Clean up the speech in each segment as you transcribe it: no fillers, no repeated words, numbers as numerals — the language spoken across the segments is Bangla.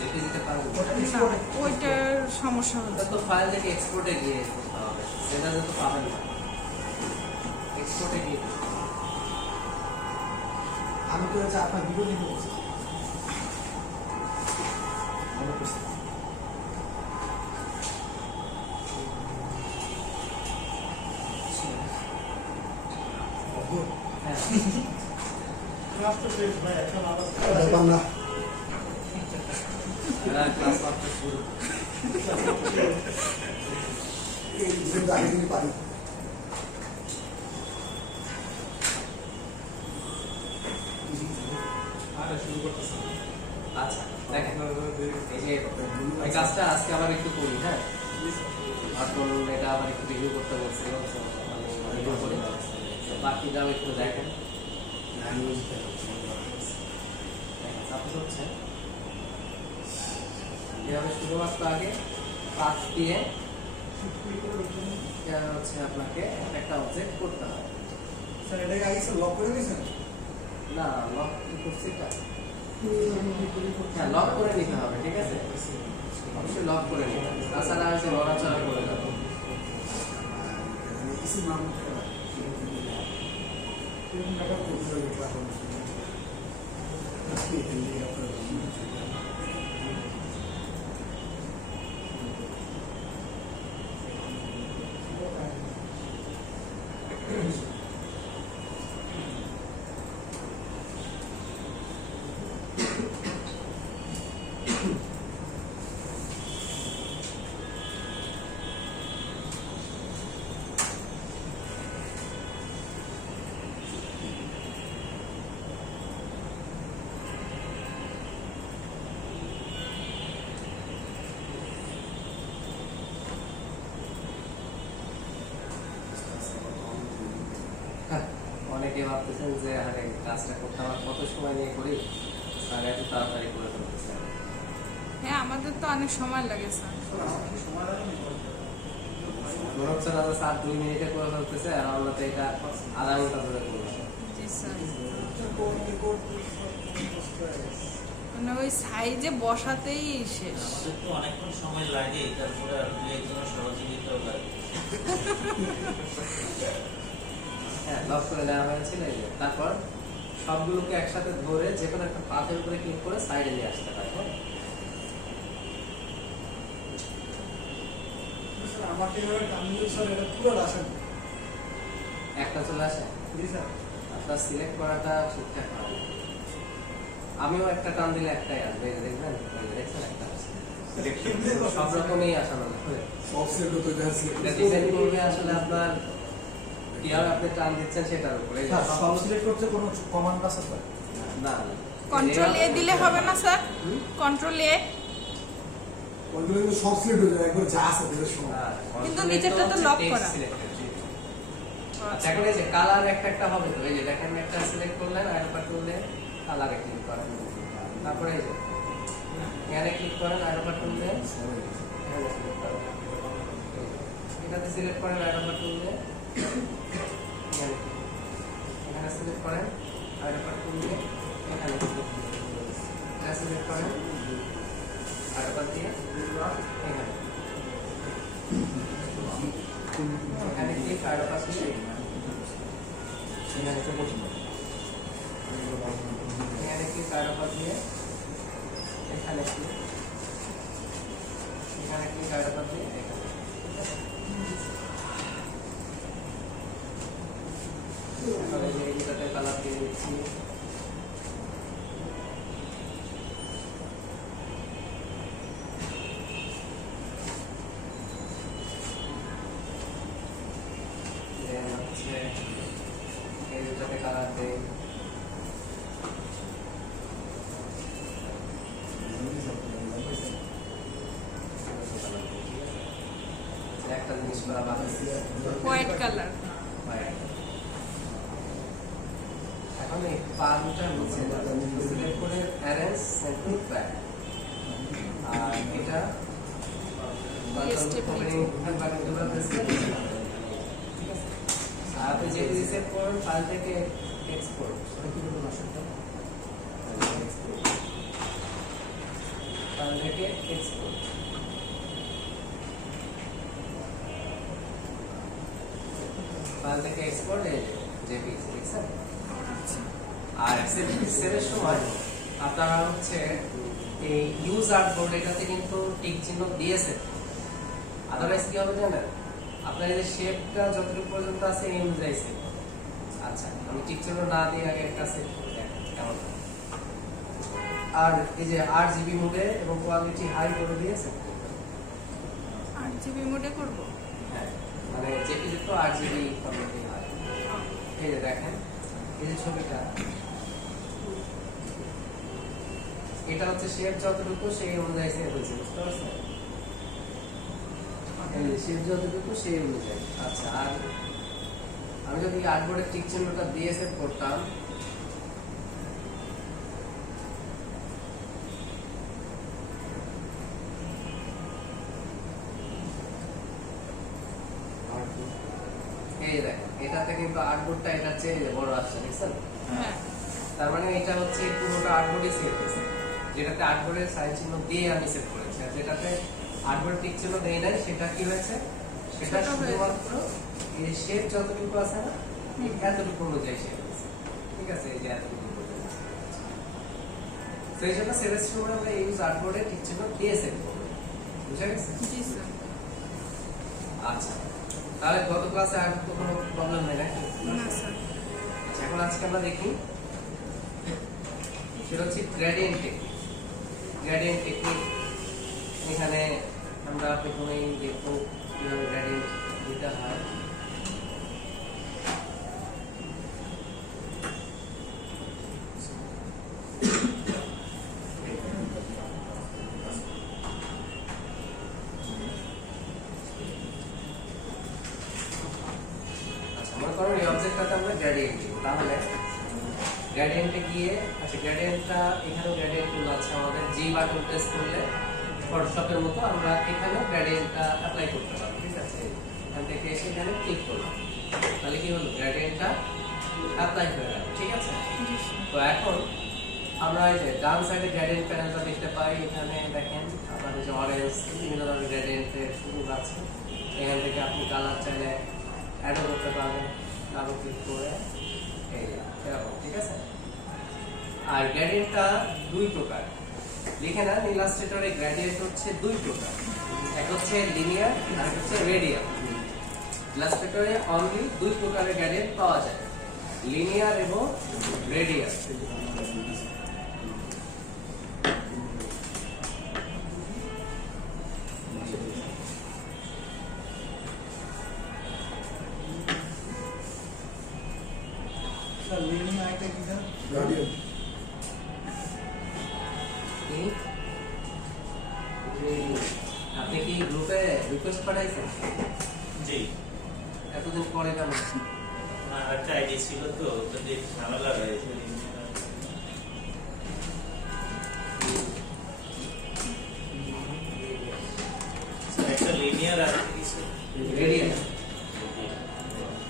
দেখে দিতে পারবো না, ওইটার সমস্যা হচ্ছে। তো ফাইল থেকে এক্সপোর্টে গিয়ে করতে হবে, সেটা তো পাবেন না, এক্সপোর্টে গিয়ে আমি তো হচ্ছে আপনার ভিডিও লিখে বলছি বাংলা ক্লাস মাত্র শুরু। আগে তিনি পারি আচ্ছা দেখেন, এই যে এই কাজটা আজকে আবার একটু করি, হ্যাঁ এখন এটা আবার একটু রিভিউ করতে বলছি, মানে রিভিউ করে বাকিটাও একটু দেখেন। সাপোজ হচ্ছে এভাবে শুধুমাত্র আগে পাথ দিয়ে হচ্ছে আপনাকে একটা অবজেক্ট করতে হবে। স্যার এটাকে আগে স্যার লক করে দিয়েছেন? না, লক কি করছি এটা? হ্যাঁ, লক করে নিতে হবে, ঠিক আছে, অবশ্যই লক করে নিতে হবে, তাছাড়া হচ্ছে নড়াচড়া করে যাবে। কিছু নাম অনেকে ভাবতেছেন যে আরে কাজটা করতে আমার কত সময় নিয়ে করি, আর এত তাড়াতাড়ি করে ফেলতেছে। হ্যাঁ, আমাদের তো অনেক সময় লাগে স্যার। মনে হচ্ছে না যে স্যার 2 মিনিটে করে ফেলতেছে, আর আমরা তো এটা আধা ঘন্টা ধরে করবো। জি স্যার, মানে ওই সাইজে বসাতেই শেষ। আমাদের তো অনেকক্ষণ সময় লাগে, তারপরে আর দুই একজন সহযোগিতাও লাগে। হ্যাঁ, লক করে দেওয়া হয়েছিল এই যে। তারপর সবগুলোকে একসাথে ধরে যে কোনো একটা পাথের উপরে ক্লিক করে সাইডে নিয়ে আসতে হয়। হ্যাঁ, স্যার আমাকে এভাবে টান দিলে স্যার এটা পুরো আসেন একটা চলে আসে, জি স্যার আপনার সিলেক্ট করাটা ঠিকঠাক হয়। আমিও একটা টান দিলে একটাই আসবে, এই যে দেখবেন, এই যে দেখছেন একটা আসছে। সব রকমই আসানো যাবে। সব সেট হতে যাচ্ছে এটা ডিজাইন করবে আসলে আপনার কিভাবে আপনি টান দিচ্ছেন সেটার উপরে। স্যার সব সিলেক্ট করতে কোনো কমান্ড আছে স্যার? না, কন্ট্রোল এ দিলে হবে না স্যার? কন্ট্রোল এ ওইগুলো কিন্তু সব সিলেক্ট হয়ে যায় একবার যা আছে ওদের সময় কিন্তু নিচেরটা তো লক করা। দেখেন এই যে কালার একটা একটা হবে তো, এই যে দেখেন একটা সিলেক্ট করলেন, আইরোপা টুলে কালারে ক্লিক করেন, তারপরে এই যে এখানে ক্লিক করেন, আইরোপা টুলে এখানে সিলেক্ট করেন, এটাতে সিলেক্ট করেন, আইরোপা টুলে এখানে সিলেক্ট করেন, আইরোপা টুলে এখানে সিলেক্ট করেন, আইরোপা দিয়ে এখানে এখানে ক্লিক, আইরোপা দিয়ে এখানে কি কারোপা দিয়ে এখানে কি কারোপা দিয়ে এখানে এইটাতে কালার দিয়ে দিচ্ছি। হচ্ছে এই দুটাতে কালার দেই, একটা জিনিস করা বাকি, হোয়াইট কালার। এখন এই পা দুটা নিচে সিলেক্ট করে অ্যারেঞ্জ সেন্ট্রাল ব্যাক, আর এটা আপনি যে রিসেট করুন ফাইল থেকে এক্সপোর্ট ফাইল থেকে এক্সপোর্ট। ফাইল থেকে এক্সপোর্ট এই জেপিজি দেখছেন। আর সেভের সময় আপনারা হচ্ছে এই ইউজ আর্টবোর্ড এটাতে কিন্তু টিক চিহ্ন দিয়েছে, আদারওয়াইজ কি হবে জানেন, আপনার এই শেপটা যতটুকু পর্যন্ত আছে এই অনুযায়ী সেভ। আচ্ছা আমি টিক চিহ্ন না দিয়ে আগে একটা সেভ করে দেখেন কেমন হয়। আর এই যে 8 জিবি মোডে এবং কোয়ালিটি হাই করে দিয়েছে। 8 জিবি মোডে করব। হ্যাঁ মানে জেপিজি তো 8 জিবি কোয়ালিটি হাই। এই যে দেখেন এই যে ছবিটা, এটা হচ্ছে শেপ যতটুকু সেই অনুযায়ী সেভ হয়েছে, বুঝতে পারছেন? এই শেপ যতটুকু সেই অনুযায়ী। আচ্ছা আর আমি যদি আর্টবোর্ডের টিক চিহ্নটা দিয়ে সেভ করতাম, এই যে দেখেন এটাতে কিন্তু আর্টবোর্ডটা এটা চেয়ে বড় আসছে, দেখছেন? হ্যাঁ তার মানে এটা হচ্ছে পুরোটা আর্টবোর্ডই সেভ হয়েছে, যেটাতে আর্টবোর্ডের সাইজ চিহ্ন দিয়ে আমি সেভ করেছি। আর যেটাতে আর্টবোর্ড টিক চিহ্ন দেই নাই সেটা কি হয়েছে, সেটা ছোট হয়ে শুধুমাত্র এই শেপ যতটুকু আছে না ঠিক এতটুকু অনুযায়ী সেভ হয়েছে। ঠিক আছে, এই যে এতটুকু পর্যন্ত। তো এই জন্য সেভের সময় আমরা ইউজ আর্টবোর্ডে টিক চিহ্ন দিয়ে সেভ করবো, বুঝা গেছে? জি স্যার। আচ্ছা তাহলে গত ক্লাসে আর তো কোনো প্রবলেম নেই নাকি? না স্যার। আচ্ছা এখন আজকে আমরা দেখি সেটা হচ্ছে গ্রেডিয়েন্ট টেকনিক। গ্রেডিয়েন্ট টেকনিক এখানে আমরা প্রথমেই দেখবো কিভাবে গ্রেডিয়েন্ট দিতে হয়। আচ্ছা মনে করো এই অবজেক্টটাতে আমরা গ্রেডিয়েন্ট দিব, তাহলে গ্রেডিয়েন্টে গিয়ে, আচ্ছা গ্রেডিয়েন্টটা এখানেও গ্রেডিয়েন্ট টুল আছে আমাদের, জি বাটন প্রেস করলে ফটোশপের মতো আমরা এখানেও গ্রেডিয়েন্টটা অ্যাপ্লাই করতে পারবো। ঠিক আছে, এখান থেকে এসে এখানে ক্লিক করলাম, তাহলে কি হলো, গ্রেডিয়েন্টটা অ্যাপ্লাই হয়ে গেল। ঠিক আছে, তো এখন আমরা এই যে ডান সাইডে গ্রেডিয়েন্ট প্যানেলটা দেখতে পাই। এখানে দেখেন আপনার যে অরেঞ্জ বিভিন্ন ধরনের গ্রেডিয়েন্টের সুযোগ আছে। এখান থেকে আপনি কালার চাইলে অ্যাডও করতে পারবেন, ডাবল ক্লিক করে এই এরকম। ঠিক আছে, আর গ্রেডিয়েন্টটা দুই প্রকার, লিখে নেন ইলাস্ট্রেটরে গ্রেডিয়েন্ট হচ্ছে দুই প্রকার, এক হচ্ছে লিনিয়ার আর হচ্ছে রেডিয়াল। ইলাস্ট্রেটরে অনলি দুই প্রকারের গ্রেডিয়েন্ট পাওয়া যায়, লিনিয়ার এবং রেডিয়াল। স্যার লিনিং আইটা কি স্যার? গ্রেডিয়েন্ট। আপনি কি গ্রুপে রিকোয়েস্ট পাঠাইছেন? জি এতদিন পরে কেন? আমার একটা আইডি ছিল তো যদি ঝামেলা হয়েছে একটা লিনিয়ার আর কিছু রেডিয়াল।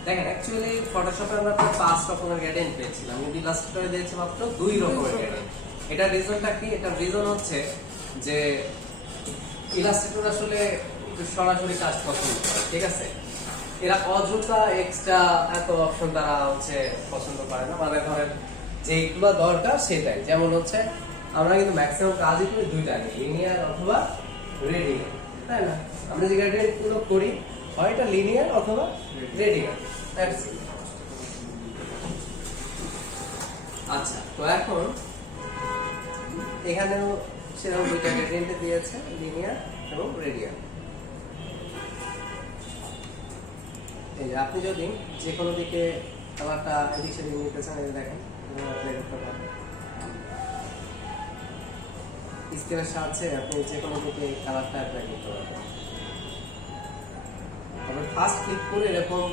দেখেন অ্যাকচুয়ালি ফটোশপে আমরা প্রায় 5 রকমের গ্রেডিয়েন্ট পেয়েছিলাম, কিন্তু ইলাস্ট্রেটরে দিয়েছে মাত্র 2 রকমের গ্রেডিয়েন্ট। এটার রিজনটা কি? এটার রিজন হচ্ছে যে ইলাস্ট্রেটর আসলে একটু সরাসরি কাজ পছন্দ করে। ঠিক আছে, এরা অযথা এক্সট্রা এত অপশন তারা হচ্ছে পছন্দ করে না, মানে ধরেন যেগুলো দরকার সেটাই। যেমন হচ্ছে আমরা কিন্তু ম্যাক্সিমাম কাজই করি দুইটা, লিনিয়ার অথবা রেডিয়াল, তাই না? আমরা যে গ্রেডিয়েন্ট গুলো করি হয় এটা লিনিয়ার অথবা রেডিয়াল। আচ্ছা তো এখন এখানেও সেরকম দুইটা গ্রেডিয়েন্ট দিয়েছে, লিনিয়ার এবং রেডিয়াল। এই যে আপনি যদি যে কোনো দিকে কালারটা এদিক সেদিক নিতে চান, এই দেখেন স্কেলের সাহায্যে আপনি যে কোনো দিকে কালারটা অ্যাপ্লাই করতে পারবেন। তবে ফার্স্ট ক্লিক করে এরকম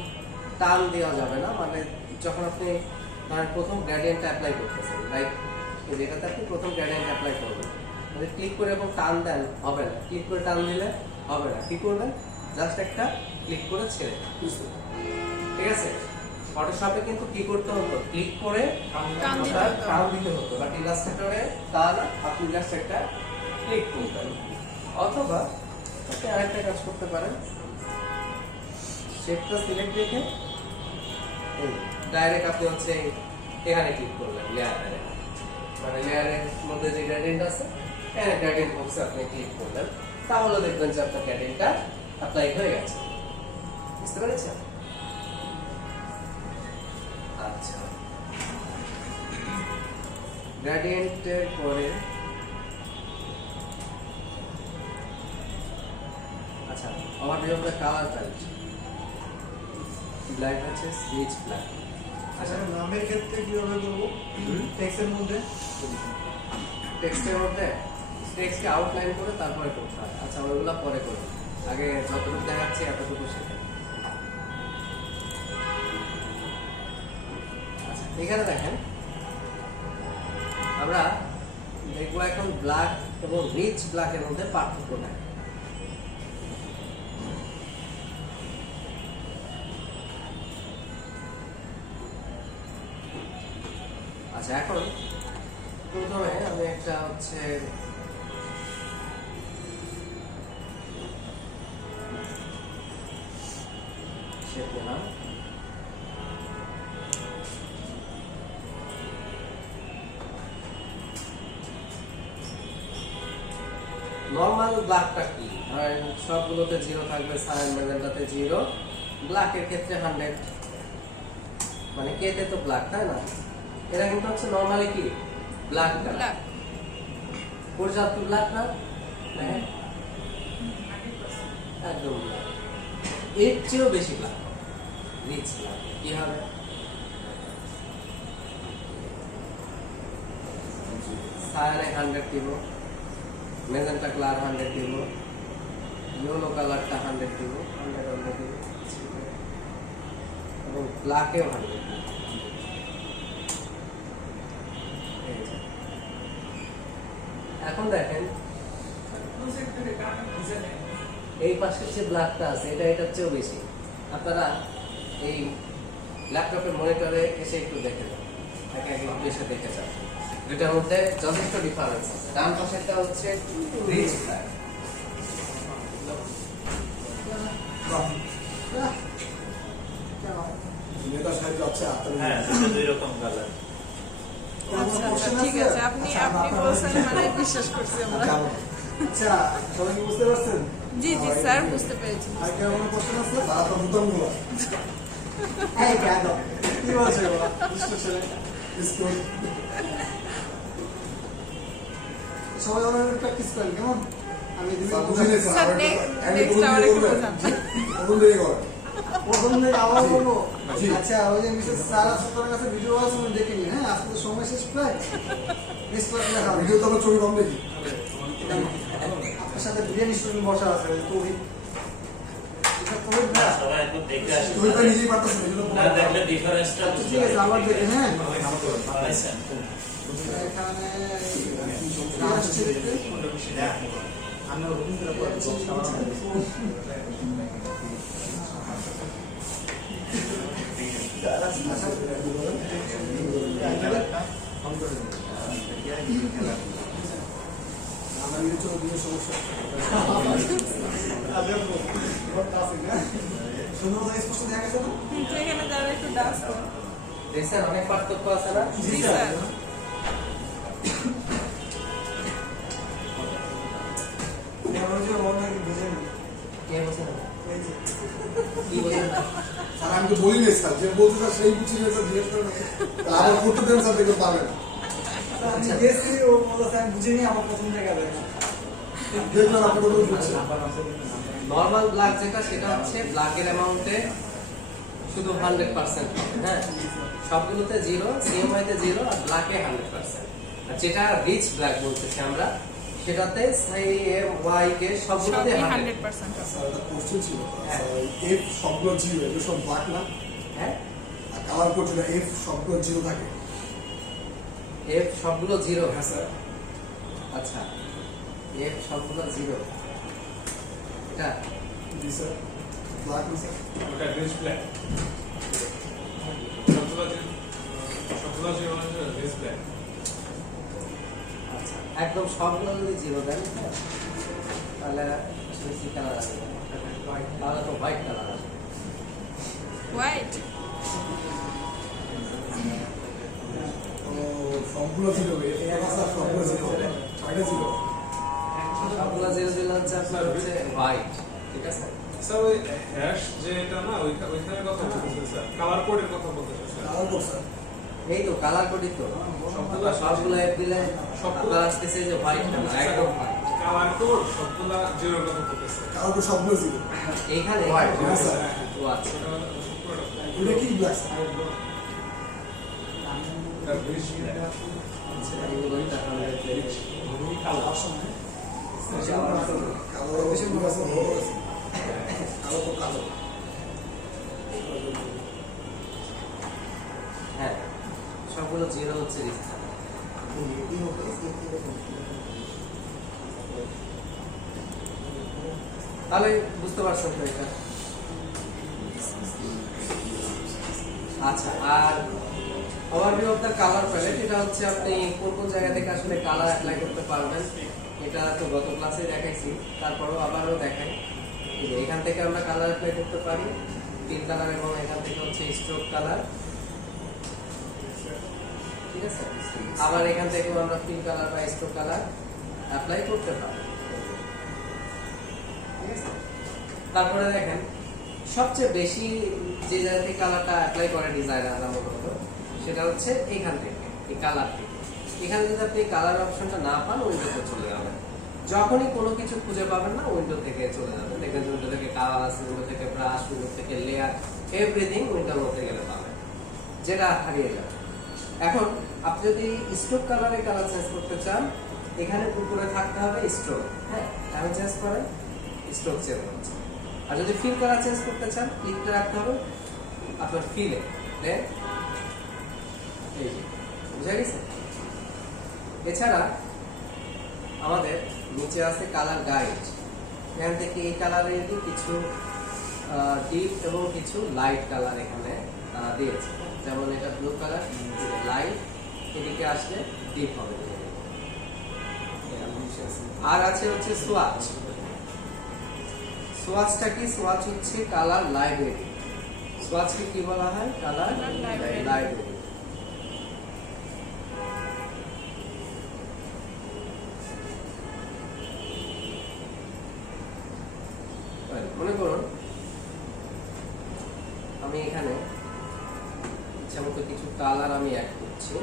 টান দেওয়া যাবে না, মানে যখন আপনি ধরেন প্রথম গ্রেডিয়েন্টটা অ্যাপ্লাই করতেছেন, লাইক যেটাতে আপনি প্রথম গ্রেডিয়েন্ট অ্যাপ্লাই করবেন, মানে ক্লিক করে এরকম টান দেন হবে না, ক্লিক করে টান দিলে হবে না। কি করবেন, জাস্ট একটা ক্লিক করে ছেড়ে, ঠিক আছে? ফটোশপে কিন্তু কি করতে হতো, ক্লিক করে টান দিতে হতো। টান দিতে হতো, বাট ইলাস্ট্রেটরে তা না, আপনি জাস্ট একটা ক্লিক করবেন, অথবা আপনি আরেকটা কাজ করতে পারেন, শেপটা সিলেক্ট রেখে ডাইরেক্ট আপনি হচ্ছে এখানে ক্লিক করলেন, লেয়ারে, মানে লেয়ারের মধ্যে যে গ্রেডিয়েন্ট আছে এখানে গ্রেডিয়েন্ট বক্সে আপনি ক্লিক করলেন, তাহলে দেখবেন যে আপনার গ্রেডিয়েন্টটা অ্যাপ্লাই হয়ে গেছে। বুঝতে পেরেছেন? আচ্ছা, গ্রেডিয়েন্টের পরে আচ্ছা overview of the colour palette, black আছে, সুইচ ব্ল্যাক। আচ্ছা, নামের ক্ষেত্রে কিভাবে করবো? টেক্সটের মধ্যে টেক্সটের মধ্যে টেক্সটকে আউটলাইন করে তারপরে করতে হয়। আচ্ছা, ওইগুলো পরে করুন, আগে যতটুকু দেখাচ্ছি এতটুকু শেখেন। আচ্ছা, এখানে দেখেন আমরা দেখবো এখন ব্ল্যাক এবং রিচ ব্ল্যাকের মধ্যে পার্থক্য নাই। আচ্ছা, এখন প্রথমে আমি একটা হচ্ছে শেপ নিলাম, নর্মাল ব্ল্যাকটা কি, ধরেন সবগুলোতে 0 থাকবে, সায়ান ম্যাজেন্টাতে 0, ব্ল্যাকের ক্ষেত্রে 100, মানে কেতে তো ব্ল্যাক, তাই না? এটা কিন্তু হচ্ছে নরমালি কি ব্ল্যাক কালার, ব্ল্যাক পর্যাপ্ত ব্ল্যাক না, হ্যাঁ একদম ব্ল্যাক, এর চেয়েও বেশি ব্ল্যাক, রিচ ব্ল্যাক। কি হবে? সায়ানে 100 দিব, মেজেন্টা কালার 100 দিব, ইয়েলো কালারটা 100 দিব, 100 দিব, এবং ব্ল্যাকেও 100 দিব। এখন দেখেন এই পাশের যে ব্ল্যাকটা আছে এটা এটার চেয়েও বেশি। আপনারা এই ল্যাপটপের মনিটরে এসে একটু দেখে নেন, একে একে এসে দেখে যান, দুটার মধ্যে যথেষ্ট ডিফারেন্স আছে। ডান পাশেরটা হচ্ছে রিচ ব্ল্যাক, নেতা সাহেব যাচ্ছে হ্যাঁ, দুটো দুই রকম কালার। আচ্ছা আচ্ছা ঠিক আছে, আপনি আপনি বলছেন মানে বিশ্বাস করছি আমরা। আচ্ছা, সবাই কি বুঝতে পারছেন? জি জি স্যার, বুঝতে পেরেছি। আর কেউ কোনো কোশ্চেন আছে? তারা তো বুতামগুলো এই কেন কি বলছে ওরা? ছেলে স্কুল সবাই অনেক প্র্যাকটিস করেন, কেমন? আমি বুঝিনি স্যার নেক্সট আওয়ারে একটু বোঝান। প্রথম দিকে করেন, প্রথম থেকে আবার বলবো। জি। আচ্ছা, ওই যে মিসেস সারা সুলতানের কাছে ভিডিও আছে, আমি দেখে নিই। হ্যাঁ, আজকে তো সময় শেষ প্রায়। নেক্সট ক্লাস দেখা হবে। ভিডিও তো আমরা ছবি কম দেখি। আপনার সাথে বিরিয়ানি স্টুডেন্ট বসা আছে, তুমি না সবাই একটু দেখে আসুন। তুমি তো নিজেই পারতেছ না, না দেখলে ডিফারেন্সটা আচ্ছা, বুঝতে ঠিক আছে, আবার দেখে। হ্যাঁ, পারছেন। এখানে আমরা নিজের চোখে দিয়ে সমস্যা সুন্দর মতো স্পষ্ট দেখা গেছে না? কিন্তু এখানে যারা একটু ডান্স করেন। দেখছেন অনেক পার্থক্য আছে না? জি স্যার। কে বলছে না? কি বলছেন? স্যার আমি তো বলি নাই স্যার, যে বলতে স্যার সেই বুঝি না স্যার, জিজ্ঞেস করেন আবার করতে দেন স্যার, দেখতে পারবে না। আমি গেছি, ও বলছে আমি বুঝিনি, আমার প্রথম জায়গা দেখা। দেখলেন আপনি কত বুঝছেন? নর্মাল ব্ল্যাক যেটা সেটা হচ্ছে ব্ল্যাকের অ্যামাউন্টে শুধু 100%, হ্যাঁ সবগুলোতে 0, সিএমআইতে 0 আর ব্ল্যাকে 100%। আর যেটা রিচ ব্ল্যাক বলতেছি আমরা, সেটাতে সিএমওয়াই কে সবগুলোতে সবই 100%। 100% আছে। স্যার একটা কোশ্চেন ছিল, হ্যাঁ। এফ সবগুলো জিরো, এগুলো সব ব্ল্যাক না? হ্যাঁ, আর কালার করছে না, এফ সবগুলো জিরো থাকে। এফ সবগুলো 0। হ্যাঁ স্যার। আচ্ছা, এফ সবগুলো 0, এটা জি স্যার, ব্ল্যাক না স্যার? ওটা রিচ ব্ল্যাক সবগুলো রিচ ব্ল্যাক আচ্ছা একদম সবগুলো যদি জিরো দেন, হ্যাঁ, তাহলে আসলে কি কালার আসবে? তাহলে তো হোয়াইট কালার আসবে। হোয়াইট ও সবগুলো ছিল এক আছে সবগুলো ছিল ছয়টা ছিল সবগুলো জিরো দিলে হচ্ছে আপনার হচ্ছে হোয়াইট, ঠিক আছে? স্যার ওই হ্যাশ যেটা না ওইখানে কথা বলতেছে স্যার, কালার কোডের কথা বলতেছে স্যার। কালার করছে এই তো কালার কোডই তো সবগুলো অ্যাপ দিলে আপনার আসতেছে যে হোয়াইট কালার, একদম white। কালার কোড সবগুলা জিরোর কথা বলতেছে। কালার করে সবগুলো ছিল এইখানে হ্যাঁ স্যার ও আচ্ছা, ওটা কি ব্ল্যাক স্যার এগুলোই তাহলে কালো বেশি মনে আছে কালো তো কালো হ্যাঁ, সবগুলো জিরো হচ্ছে রিস্তা। তাহলে বুঝতে পারছেন তো এটা? আচ্ছা, আর overview of the colour palette, এটা হচ্ছে আপনি কোন কোন জায়গা থেকে আসলে কালার অ্যাপ্লাই করতে পারবেন। এটা তো গত ক্লাসে দেখাইছি, তারপরেও আবারও দেখাই। এই যে এখান থেকে আমরা কালার অ্যাপ্লাই করতে পারি, পিঙ্ক কালার, এবং এখান থেকে হচ্ছে স্ট্রোক কালার, ঠিক আছে? আবার এখান থেকে আমরা পিঙ্ক কালার বা স্ট্রোক কালার অ্যাপ্লাই করতে পারি, ঠিক আছে? তারপরে দেখেন সবচেয়ে বেশি যে জায়গা থেকে কালারটা অ্যাপ্লাই করে ডিজাইনাররা মূলত, সেটা হচ্ছে এইখান থেকে, এই কালার থেকে। এখানে যদি আপনি কালার অপশনটা না পান, উইন্ডোতে চলে যাবেন। যখনই কোনো কিছু খুঁজে পাবেন না, উইন্ডো থেকে চলে যাবেন। দেখবেন উইন্ডো থেকে কালার আছে, উইন্ডো থেকে ব্রাশ, উইন্ডো থেকে লেয়ার, এভরিথিং উইন্ডোর মধ্যে গেলে পাবেন, যেটা হারিয়ে যাবে। এখন আপনি যদি স্ট্রোক কালারে কালার চেঞ্জ করতে চান, এখানে উপরে থাকতে হবে স্ট্রোক, হ্যাঁ, আমি চেঞ্জ করেন, স্ট্রোক চেঞ্জ হচ্ছে। আর যদি ফিল কালার চেঞ্জ করতে চান, ক্লিকটা রাখতে হবে আপনার ফিলে, দেন এই যে বুঝা গেছে। এছাড়া আমাদের নিচে আছে কালার গাইড, এখান থেকে এই কালারের কিছু ডিপ এবং কিছু লাইট কালার এখানে দিয়েছে। যেমন এটা ব্লু কালার, লাইট, এদিকে আসলে ডিপ হবে। আর আছে হচ্ছে সোয়াচ। সোয়াচটা কি? সোয়াচ হচ্ছে কালার লাইব্রেরি। সোয়াচকে কি বলা হয়? Colour library. মনে করুন আমি এখানে ইচ্ছা মতো কিছু কালার আমি অ্যাড করছি।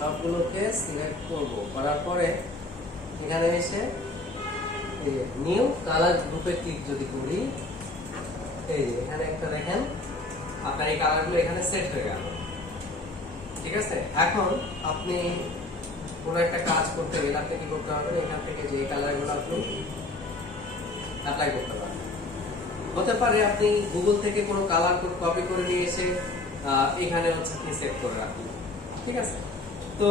সবগুলোকে সিলেক্ট করব, করার পরে এখানে এসে এই যে নিউ কালার গ্রুপে ক্লিক যদি করি, এই যে এখানে একটা দেখেন আপনার এই কালারগুলো এখানে সেট হয়ে গেল, ঠিক আছে? এখন আপনি কোনো একটা কাজ করতে গেলে আপনি কি করতে পারবেন? এখান থেকে যে কালারগুলো আপনি অ্যাপ্লাই করতে পারবেন। হতে পারে আপনি গুগল থেকে কোনো কালার কপি করে নিয়ে এসে এখানে হচ্ছে আপনি সেভ করে রাখবেন, ঠিক আছে? তো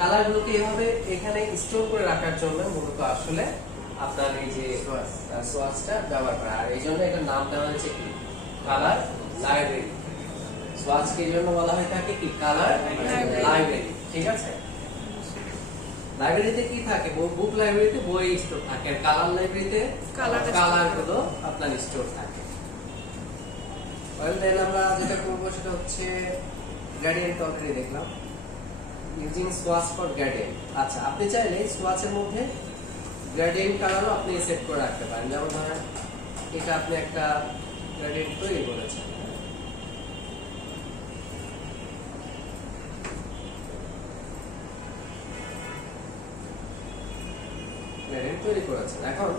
কালারগুলোকে এভাবে এখানে স্টোর করে রাখার জন্য মূলত আসলে আপনার এই যে সোয়াচটা ব্যবহার করা, আর এই জন্য এটার নাম দেওয়া হয়েছে কি? Colour library. সোয়াচকে এই জন্য বলা হয়ে থাকে কি? কালার লাইব্রেরি, ঠিক আছে? লাইব্রেরিতে কি থাকে? বুক লাইব্রেরিতে বই স্টোর থাকে, আর কালার লাইব্রেরিতে কালারগুলো আপনার স্টোর থাকে। তাহলে আমরা যেটা করবো সেটা হচ্ছে গ্রেডিয়েন্ট অলরেডি দেখলাম, ইউজিং সোয়াচ ফর গ্রেডিয়েন্ট। আচ্ছা, আপনি চাইলে সোয়াচের মধ্যে গ্রেডিয়েন্ট কালারও আপনি সেট করে রাখতে পারেন। যেমন ধরেন এটা আপনি একটা গ্রেডিয়েন্ট তৈরি করেছেন, এখন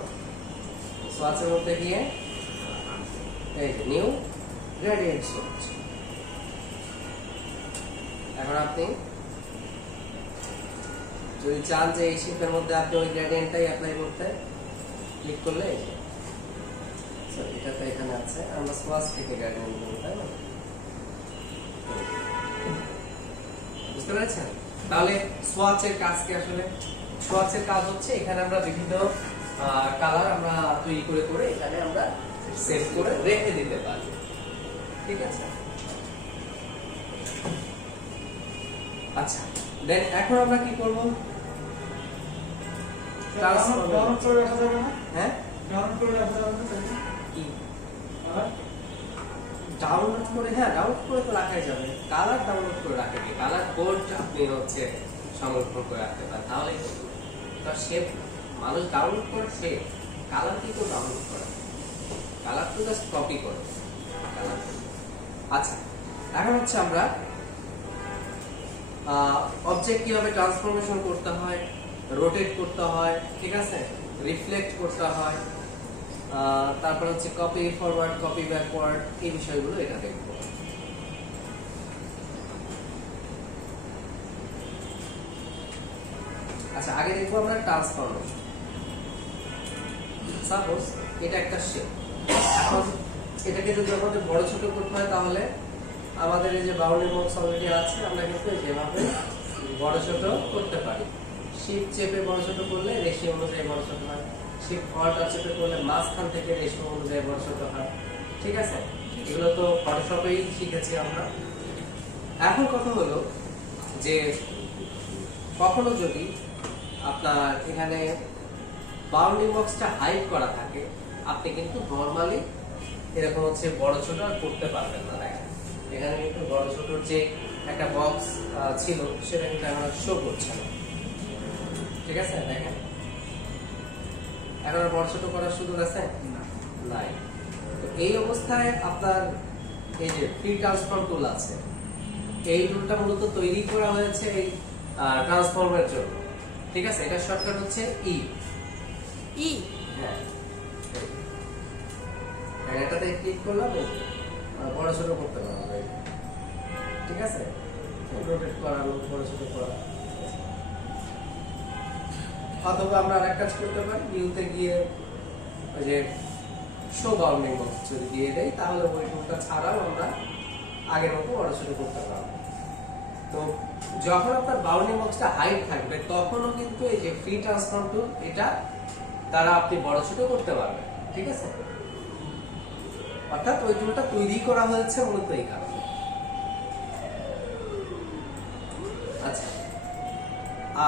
সোয়াচের মধ্যে গিয়ে এই যে নিউ গ্রেডিয়েন্ট সোয়াচ, এখন আপনি যদি চান যে এই শেপের মধ্যে আপনি ওই গ্রেডিয়েন্টটাই অ্যাপ্লাই করতে, ক্লিক করলে এই যে So, এটা তো এখানে আছে, আমরা সোয়াচ থেকে গ্রেডিয়েন্ট নেব, তাই না? বুঝতে পেরেছেন? তাহলে সোয়াচের কাজ কি আসলে? সোয়াচের কাজ হচ্ছে এখানে আমরা বিভিন্ন কালার আমরা তৈরি করে করে এখানে আমরা সেভ করে রেখে দিতে পারি, ঠিক আছে? আচ্ছা, দেন এখন আমরা কি করব? ডাউনলোড করে রাখা যাবে না? হ্যাঁ, ডাউনলোড করে রাখা যাবে না তাই না? কি আর ডাউনলোড করে? হ্যাঁ, ডাউনলোড করে তো রাখাই যাবে। কালার ডাউনলোড করে রাখে কি, কালার কোড আপনি হচ্ছে সংরক্ষণ করে রাখতে পারেন, তাহলে তো শেপ মানুষ ডাউনলোড করে শেপ, কালার কি তো ডাউনলোড করে, কালার তো জাস্ট কপি করে কালার। আচ্ছা, এখন হচ্ছে আমরা অবজেক্ট কিভাবে ট্রান্সফরমেশন করতে হয়, রোটেট করতে হয়, ঠিক আছে, রিফ্লেক্ট করতে হয়, তারপর হচ্ছে কপি ফরওয়ার্ড, কপি ব্যাকওয়ার্ড, এই বিষয়গুলো এটা দেখব। আচ্ছা, আগে দেখবো আমরা ট্রান্সফরমেশন। সাপোজ এটা একটা শেপ, এখন এটাকে যদি আমাদের বড় ছোট করতে হয় তাহলে আমাদের এই যে বাউন্ডারি বক্স অলরেডি আছে, আমরা কিন্তু যেভাবে বড় ছোট করতে পারি। শিফট চেপে বড় ছোট করলে রেশিও অনুযায়ী বড় ছোট হয়, শিফট অল্ট চেপে করলে মাঝখান থেকে রেশিও অনুযায়ী বড় ছোট হয়, ঠিক আছে? এগুলো তো ফটোশপেই শিখেছি আমরা। এখন কথা হলো যে কখনো যদি আপনার এখানে বাউন্ডিং বক্সটা হাইড করা থাকে, আপনি কিন্তু নরমালি এরকম হচ্ছে বড় ছোট আর করতে পারবেন না। দেখেন এখানে কিন্তু বড় ছোট যে একটা বক্স ছিল সেটা কিন্তু এখন শো করছে না, ঠিক আছে? দেখেন এখন আর বড় ছোট করার সুযোগ আছে নাই। তো এই অবস্থায় আপনার এই যে ফ্রি ট্রান্সফর্ম টুল আছে, এই টুলটা মূলত তৈরি করা হয়েছে এই ট্রান্সফর্মের জন্য, ঠিক আছে? এটা শর্টকাট হচ্ছে ই। হ্যাঁ, এটাতে ক্লিক করলাম, বড় ছোট করতে পারবো, ঠিক আছে? রোটেট করানো, বড় ছোট করা। অথবা আমরা আরেক কাজ করতে পারি, ভিউতে গিয়ে ওই যে শো বাউন্ডিং বক্স যদি দিয়ে দেই তাহলে ওই টুলটা ছাড়াও আমরা আগের মতো বড় ছোট করতে পারবো। তো যখন আপনার বাউন্ডিং বক্সটা হাইট থাকবে তখনও কিন্তু এই যে ফ্রি ট্রান্সফর্ম টুল এটা দ্বারা আপনি বড় ছোট করতে পারবেন, ঠিক আছে? অর্থাৎ ওই টুলটা তৈরি করা হয়েছে মূলত এই কারণে। আচ্ছা,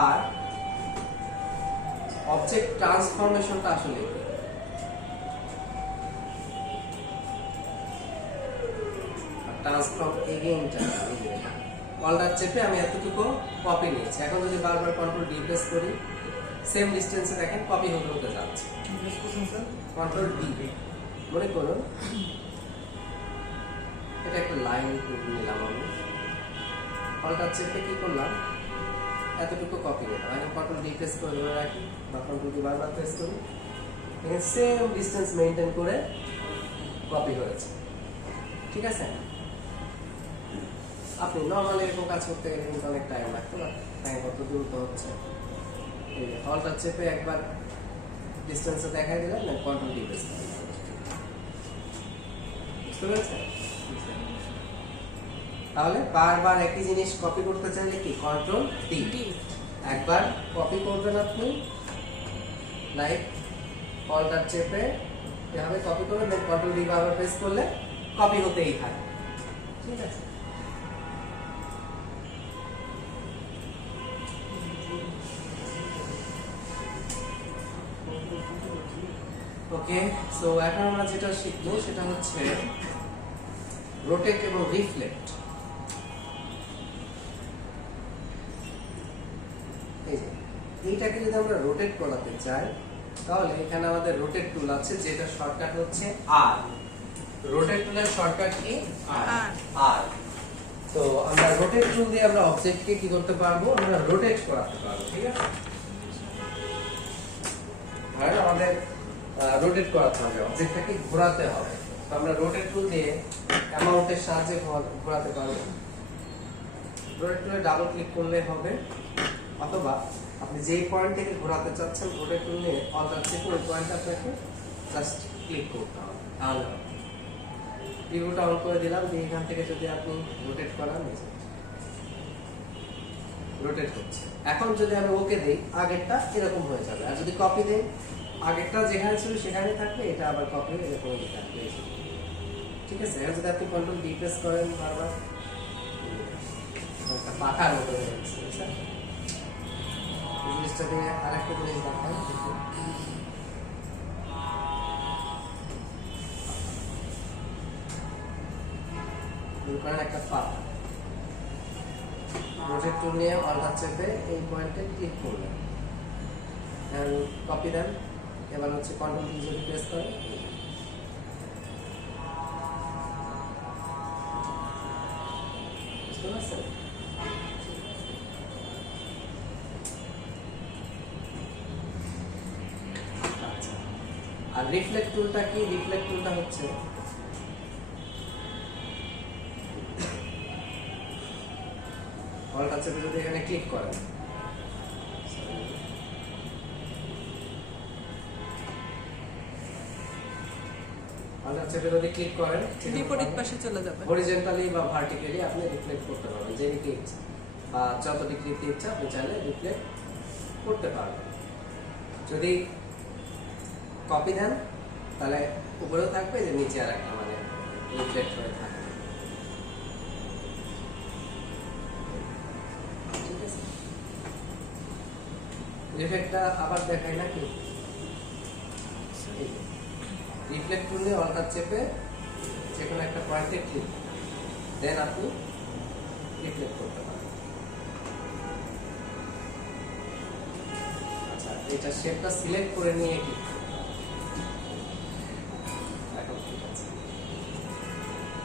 আর অবজেক্ট ট্রান্সফরমেশনটা আসলে কি? ট্রান্সফর্ম এগেইনটা অল্টার চেপে আমি এতটুকু কপি নিয়েছি, এখন যদি বারবার কন্ট্রোল ডি প্রেস করি সেম ডিসটেন্সে দেখেন কপি হতে হতে যাচ্ছে। কন্ট্রোল ডি মনে করুন এটা একটা লাইন নিলাম, আমি অল্টার চেপে কি করলাম এতটুকু কপি নিলাম, এখন কন্ট্রোল ডি প্রেস করে ধরে রাখি বা কন্ট্রোল ডি বারবার প্রেস করি, এখানে সেম ডিসটেন্স মেইনটেইন করে কপি হয়েছে, ঠিক আছে? আপনি নরমালি এরকম কাজ করতে গেলে কিন্তু অনেক টাইম লাগতো না, টাইম কত দ্রুত হচ্ছে। এই যে অল্টার চেপে একবার ডিসটেন্সে দেখাই দিলাম, না কন্ট্রোল ডি প্রেস করলাম, বুঝতে পেরেছেন? তাহলে বারবার একই জিনিস কপি করতে চাইলে কি কন্ট্রোল ডি, একবার কপি করবেন আপনি, লাইক অল্টার চেপে এভাবে কপি করবেন, দেন কন্ট্রোল ডি বারবার প্রেস করলে কপি হতেই থাকে, ঠিক আছে? ওকে, সো এখন আমরা যেটা শিখবো সেটা হচ্ছে রোটেট এবং রিফ্লেক্ট। এই যে এইটাকে যদি আমরা রোটেট করাতে চাই তাহলে এখানে আমাদের রোটেট টুল আছে, যেটা শর্টকাট হচ্ছে আর। রোটেট টুলের শর্টকাট কি? আর। তো আমরা রোটেট টুল দিয়ে আমরা অবজেক্টকে কি করতে পারবো? আমরা রোটেট করাতে পারবো, ঠিক আছে? আর আমাদের রোটেট করাতে হবে, অবজেক্টটাকে ঘোরাতে হবে। তো আমরা রোটেট টুল দিয়ে অ্যামাউন্টের সাহায্যে ঘোরাতে পারবো। রোটেট টুলে ডাবল ক্লিক করলে হবে, অথবা আপনি যেই পয়েন্ট থেকে ঘোরাতে চাচ্ছেন রোটেট টুল নিয়ে অল্টার চেপে ওই পয়েন্টে আপনাকে জাস্ট ক্লিক করতে হবে, তাহলে হবে। প্রিভিউটা অন করে দিলাম, দিয়ে এখান থেকে যদি আপনি রোটেট করান, রোটেট হচ্ছে। এখন যদি আমি ওকে দেই, আগেরটা এরকম হয়ে যাবে, আর যদি কপি দেই, আগেরটা যেখানে ছিল সেখানেই থাকবে, এটা আবার কপি হয়ে এরকম থাকবে। ঠিক আছে, এখন যদি আপনি কন্ট্রোল ডি প্রেস করেন বারবার, একটা পাখার মতো হয়ে যাচ্ছে, বুঝছেন? এই জিনিসটা দিয়ে আরেকটা জিনিস দেখাই, করেন একটা পাখা, প্রজেক্ট টুল নিয়ে অল্টার চেপে এই পয়েন্টে ক্লিক করলেন, কপি দেন, এবার হচ্ছে কন্ট্রোল ডি যদি প্রেস করেন, বুঝতে পারছেন? আচ্ছা, আর রিফ্লেক্ট টুলটা কি? রিফ্লেক্ট টুলটা হচ্ছে অল্টার চেপে যদি এখানে ক্লিক করেন, অল্টার চেপে যদি ক্লিক করেন, বিপরীত পাশে চলে যাবে। হরিজন্টালি বা ভার্টিক্যালি আপনি রিফ্লেক্ট করতে পারবেন, যে দিকে ইচ্ছা বা যত ডিগ্রিতে ইচ্ছা আপনি চাইলে রিফ্লেক্ট করতে পারবেন। যদি কপি দেন তাহলে উপরেও থাকবে, যে নিচে আর একটা মানে রিফ্লেক্ট হয়ে থাকবে। ঠিক আছে, রিফ্লেক্টটা আবার দেখাই নাকি? রিফ্লেক্ট করলে অল্টার চেপে যে কোনো একটা পয়েন্টে ক্লিক, দেন আপনি রিফ্লেক্ট করতে পারেন। আচ্ছা, এটা শেপটা সিলেক্ট করে নিয়ে ক্লিক করুন। এখন ঠিক আছে,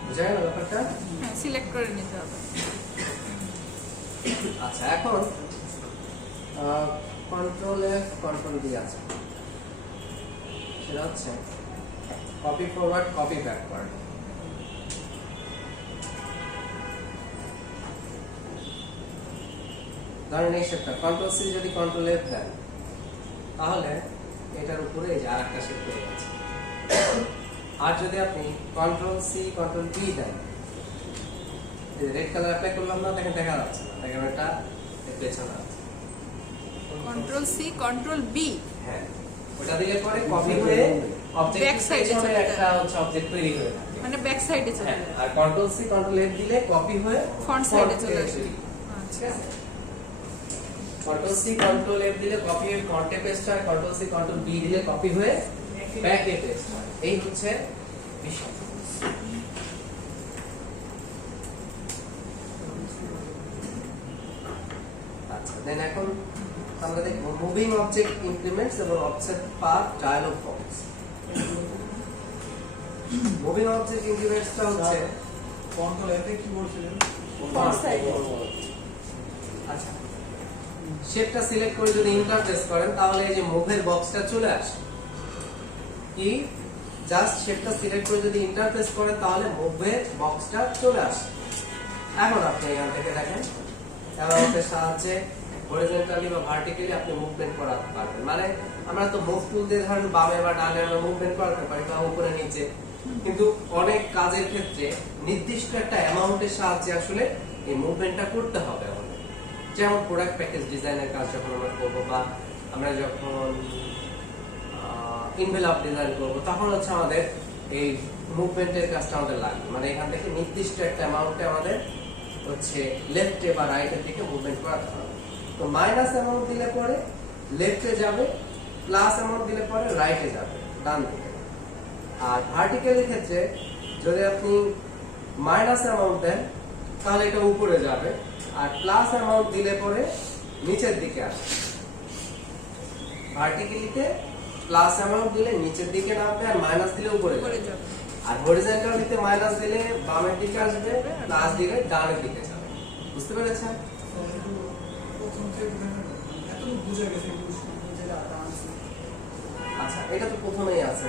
বুঝা গেল ব্যাপারটা? হ্যাঁ, সিলেক্ট করে নিতে হবে। আচ্ছা, এখন কন্ট্রোল এফ কন্ট্রোল ডি আছে, সেটা হচ্ছে কপি ফরওয়ার্ড, কপি ব্যাকওয়ার্ড। ধরেন এই শেপটা কন্ট্রোল সি যদি কন্ট্রোল এফ দেন, তাহলে এটার উপরে এই যে আরেকটা শেপ পেয়ে গেছে। আর যদি আপনি কন্ট্রোল সি কন্ট্রোল বি দেন, রেড কালার অ্যাপ্লাই করলাম না, দেখেন দেখা যাচ্ছে না, দেখেন এটা পেছনে আছে। কন্ট্রোল সি কন্ট্রোল বি, হ্যাঁ, ওটা দিলে পরে কপি হয়ে অবজেক্ট Back side এ চলে যায়। একটা হচ্ছে অবজেক্ট তৈরি হয়ে থাকে। মানে ব্যাক সাইডে চলে হ্যাঁ, যাবে। আর কন্ট্রোল সি কন্ট্রোল এফ দিলে কপি হয়ে ফ্রন্ট সাইডে চলে আসে। আসে। ঠিক আছে, কন্ট্রোল সি কন্ট্রোল এফ দিলে কপি হয়ে ফ্রন্টে পেস্ট হয়, কন্ট্রোল সি কন্ট্রোল বি দিলে কপি হয়ে ব্যাকে পেস্ট হয়। এই হচ্ছে বিষয়। আচ্ছা, দেন এখন আমরা দেখব মুভিং অবজেক্ট ইনক্রিমেন্টস এবং offset path dialog box. Moving object ইনক্রিমেন্টসটা হচ্ছে কন্ট্রোল এফ কি বলছিলেন? Front side এ। আচ্ছা, শেপটা সিলেক্ট করে যদি ইন্টারপ্রেস করেন, তাহলে এই যে মুভের বক্সটা চলে আসে। কি জাস্ট শেপটা সিলেক্ট করে যদি ইন্টারপ্রেস করেন, তাহলে মুভের বক্সটা চলে আসে। এখন আপনি এখান থেকে দেখেন, অ্যারোর সাহায্যে হরিজন্টালি বা ভার্টিক্যালি আপনি মুভমেন্ট করাতে পারবেন। মানে আমরা তো মুভ টুল দিয়ে ধরেন বামে বা ডানে আমরা মুভমেন্ট করাতে পারি, বা উপরে নিচে, কিন্তু অনেক কাজের ক্ষেত্রে নির্দিষ্ট একটা অ্যামাউন্টের সাহায্যে আসলে এই মুভমেন্টটা করতে হবে আমাদের। যেমন প্রোডাক্ট প্যাকেজ ডিজাইনের কাজ যখন আমরা করবো, বা আমরা যখন ইনভেলপ ডিজাইন করবো, তখন হচ্ছে আমাদের এই মুভমেন্টের কাজটা আমাদের লাগবে। মানে এখান থেকে নির্দিষ্ট একটা অ্যামাউন্টে আমাদের হচ্ছে লেফটে বা রাইটের দিকে মুভমেন্ট করাতে হবে। তো মাইনাস অ্যামাউন্ট দিলে পরে লেফটে যাবে, প্লাস অ্যামাউন্ট দিলে পরে রাইটে যাবে, ডান দিকে। আর ভার্টিক্যালের ক্ষেত্রে যদি আপনি মাইনাস অ্যামাউন্ট দেন, তাহলে এটা উপরে যাবে, আর প্লাস অ্যামাউন্ট দিলে পরে নিচের দিকে আসবে। ভার্টিক্যালিতে প্লাস অ্যামাউন্ট দিলে নিচের দিকে নামবে, আর মাইনাস দিলে উপরে উপরে যাবে। যাবে। আর হরিজন্টালিতে মাইনাস দিলে বামের দিকে আসবে, প্লাস দিলে ডানের দিকে যাবে। বুঝতে পেরেছেন? প্রথম থেকে এত বুঝে গেছে, বুঝে আছে। আচ্ছা, এটা তো প্রথমেই আছে।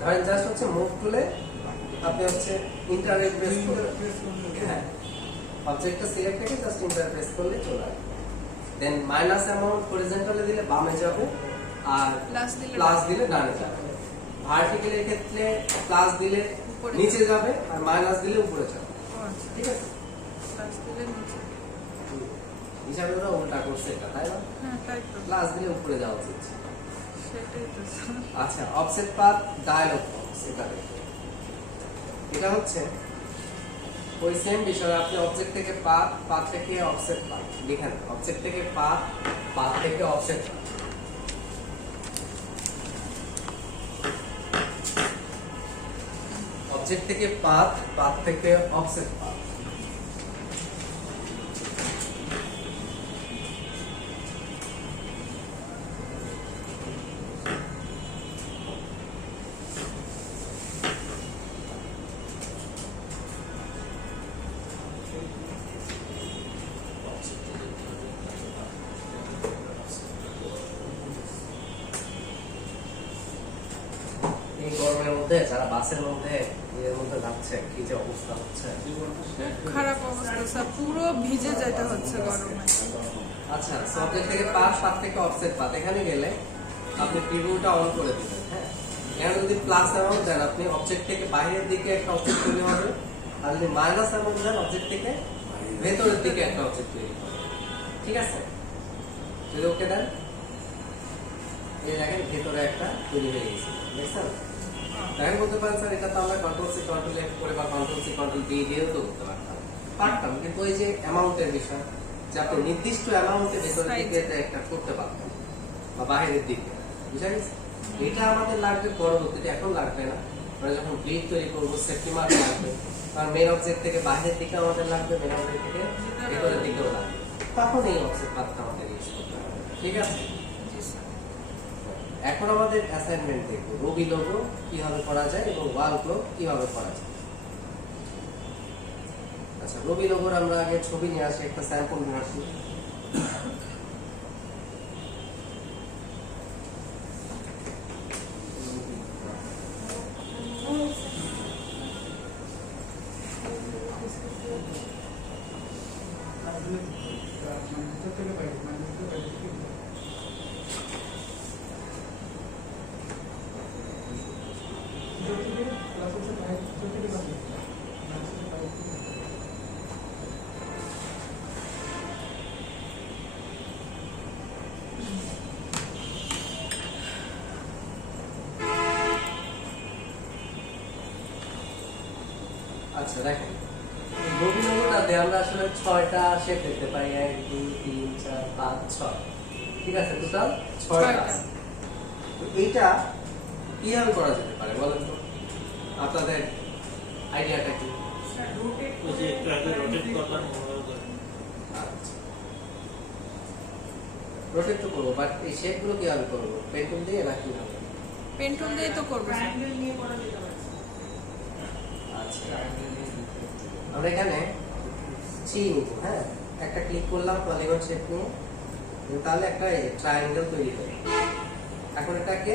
ধরেন জাস্ট হচ্ছে মুভ টুলে আপনি হচ্ছে ইন্টারনেট প্রেস করে, হ্যাঁ, অবজেক্টটা সিলেক্ট থেকে জাস্ট ইন্টার প্রেস করলে চলে আসবে। দেন মাইনাস অ্যামাউন্ট হরিজন্টালে দিলে বামে যাবে আর প্লাস দিলে প্লাস দিলে ডানে যাবে। ভার্টিক্যালের ক্ষেত্রে প্লাস দিলে উপরে নিচে যাবে আর মাইনাস দিলে উপরে যাবে। ও আচ্ছা, ঠিক আছে, প্লাস দিলে নিচে। হিসাবে ওরা উল্টা করছে এটা, তাই না? হ্যাঁ তাই তো, প্লাস দিলে উপরে যাওয়া উচিত। সেটাই তো। আচ্ছা, অফসেট পাথ, ডায়ালগ বক্স, এটা দেখো। এটা হচ্ছে ওই সেম বিষয়, আপনি অবজেক্ট থেকে পাথ, পাথ থেকে অফসেট পাথ লিখেন, অবজেক্ট থেকে পাথ, পাথ থেকে অফসেট পাথ। অবজেক্ট থেকে পাথ, পাথ থেকে অফসেট পাথ। এই গরমের মধ্যে যারা বাসের মধ্যে এর মধ্যে যাচ্ছে, কি যে অবস্থা হচ্ছে। খুব খারাপ অবস্থা স্যার, পুরো ভিজে যেতে হচ্ছে গরমে। আচ্ছা, সাবজেক্ট থেকে পাথ, পাথ থেকে অফসেট পাথ, এখানে গেলে আপনি প্রিভিউটা অন করে দিবেন। হ্যাঁ, এখানে যদি প্লাস অ্যামাউন্ট দেন আপনি অবজেক্ট থেকে বাইরের দিকে একটা অবজেক্ট তৈরি হবে, আর যদি মাইনাস অ্যামাউন্ট দেন অবজেক্ট থেকে ভেতরের দিকে একটা অবজেক্ট তৈরি হবে। ঠিক আছে, যদি ওকে দেন, এই দেখেন ভেতরে একটা তৈরি হয়ে গেছে, দেখছেন? দেখেন বলতে পারেন স্যার এটা তো আমরা কন্ট্রোল সি কন্ট্রোল এফ করে বা কন্ট্রোল সি কন্ট্রোল বি দিয়েও তো করতে পারতাম, কিন্তু ওই যে অ্যামাউন্টের বিষয়, যে আপনি নির্দিষ্ট অ্যামাউন্টের ভেতরের দিকে একটা করতে পারতেন বা বাইরের দিকে, বুঝা গেছে? এটা আমাদের লাগবে পরবর্তীতে, এখন লাগবে না। আমরা যখন ব্লিড তৈরি করবো সেফটি মার্ক লাগবে, কারণ মেন অবজেক্ট থেকে বাইরের দিকে আমাদের লাগবে, মেন অবজেক্ট থেকে ভেতরের দিকেও লাগবে, তখন এই অবজেক্ট পাথটা আমাদের ইউজ করতে হবে। ঠিক আছে, জি স্যার। এখন আমাদের অ্যাসাইনমেন্ট দেখবো রবি লোগো কিভাবে করা যায় এবং ওয়াল ক্লক কিভাবে করা যায়। আচ্ছা, রবি লোগোর আমরা আগে ছবি নিয়ে আসি, একটা স্যাম্পল নিয়ে আসি। আচ্ছা দেখেন, রবি লোগোটাতে আমরা আসলে 6টা শেপ দেখতে পাই, 1 2 3 4 5 6। ঠিক আছে, টোটাল 6টা আছে। তো এইটা কিভাবে করা যেতে পারে বলেন তো, আপনাদের আইডিয়াটা কি? ওই যে একটু আগে রোটেট করলাম ওভাবে করে। আচ্ছা, রোটেট তো করবো, বাট এই শেপগুলো কিভাবে করবো? পেন্টুল দিয়ে না কিভাবে? পেন্টুল দিয়ে তো করবো স্যার। আচ্ছা, আমরা এখানে চি নিব। হ্যাঁ, একটা ক্লিক করলাম পলিগন শেপ নিয়ে, তাহলে একটা ট্রায়াঙ্গেল তৈরি হবে। এখন এটাকে